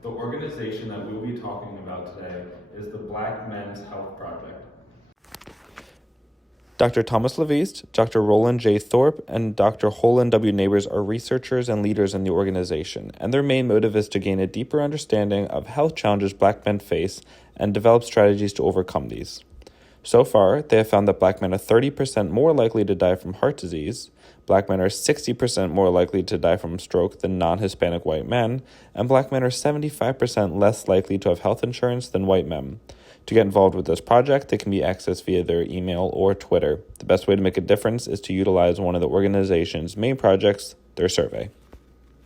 The organization that we'll be talking about today is the Black Men's Health Project. Dr. Thomas Leviste, Dr. Roland J. Thorpe, and Dr. Holland W. Neighbors are researchers and leaders in the organization, and their main motive is to gain a deeper understanding of health challenges Black men face and develop strategies to overcome these. So far, they have found that Black men are 30% more likely to die from heart disease, Black men are 60% more likely to die from stroke than non-Hispanic white men, and Black men are 75% less likely to have health insurance than white men. To get involved with this project, they can be accessed via their email or Twitter. The best way to make a difference is to utilize one of the organization's main projects, their survey.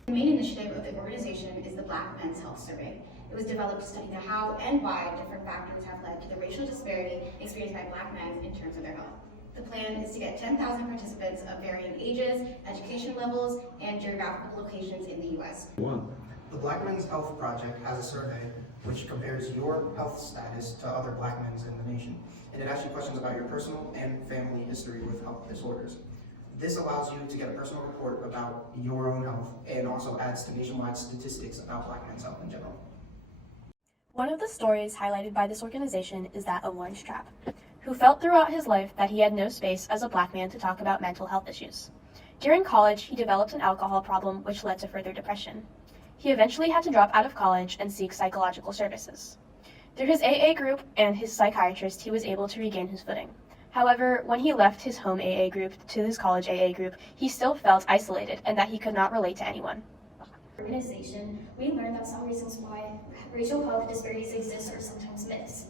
The main initiative of the organization is the Black Men's Health Survey. It was developed to study the how and why different factors have led to the racial disparity experienced by Black men in terms of their health. The plan is to get 10,000 participants of varying ages, education levels, and geographical locations in the U.S. The Black Men's Health Project has a survey which compares your health status to other Black men's in the nation, and it asks you questions about your personal and family history with health disorders. This allows you to get a personal report about your own health and also adds to nationwide statistics about Black men's health in general. One of the stories highlighted by this organization is that of Lawrence Trapp, who felt throughout his life that he had no space as a Black man to talk about mental health issues. During college, he developed an alcohol problem which led to further depression. He eventually had to drop out of college and seek psychological services. Through his AA group and his psychiatrist, he was able to regain his footing. However, when he left his home AA group to his college AA group, he still felt isolated and that he could not relate to anyone. Organization, we learned that some reasons why racial health disparities exist are sometimes myths.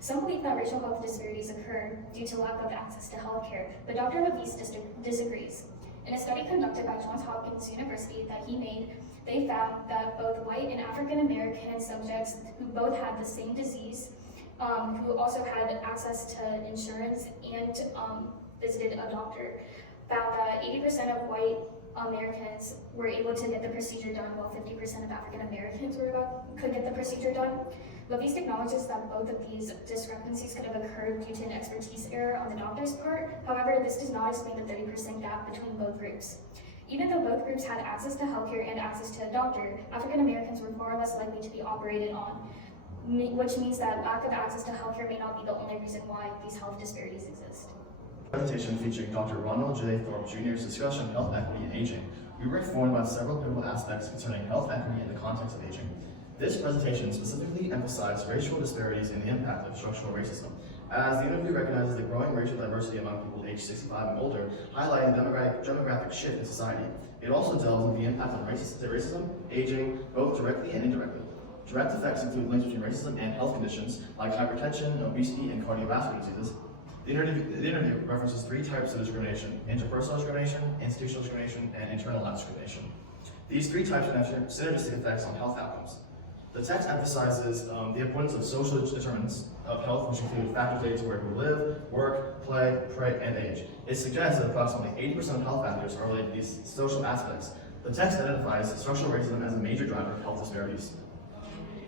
Some believe that racial health disparities occur due to lack of access to healthcare, but Dr. Leviste disagrees. In a study conducted by Johns Hopkins University that he made, they found that both white and African American subjects who both had the same disease, who also had access to insurance and visited a doctor, found that 80% of white Americans were able to get the procedure done, while 50% of African Americans could get the procedure done. Leviste acknowledges that both of these discrepancies could have occurred due to an expertise error on the doctor's part. However, this does not explain the 30% gap between both groups. Even though both groups had access to healthcare and access to a doctor, African Americans were far less likely to be operated on, which means that lack of access to healthcare may not be the only reason why these health disparities exist. Presentation featuring Dr. Ronald J. Thorpe Jr.'s discussion of health equity and aging. We were informed about several pivotal aspects concerning health equity in the context of aging. This presentation specifically emphasized racial disparities and the impact of structural racism, as the interview recognizes the growing racial diversity among people aged 65 and older, highlighting the demographic shift in society. It also delves into the impact of racism, aging, both directly and indirectly. Direct effects include links between racism and health conditions like hypertension, obesity, and cardiovascular diseases. The interview references three types of discrimination: interpersonal discrimination, institutional discrimination, and internalized discrimination. These three types have synergistic effects on health outcomes. The text emphasizes the importance of social determinants of health, which include factors related to where people live, work, play, pray, and age. It suggests that approximately 80% of health factors are related to these social aspects. The text identifies structural racism as a major driver of health disparities.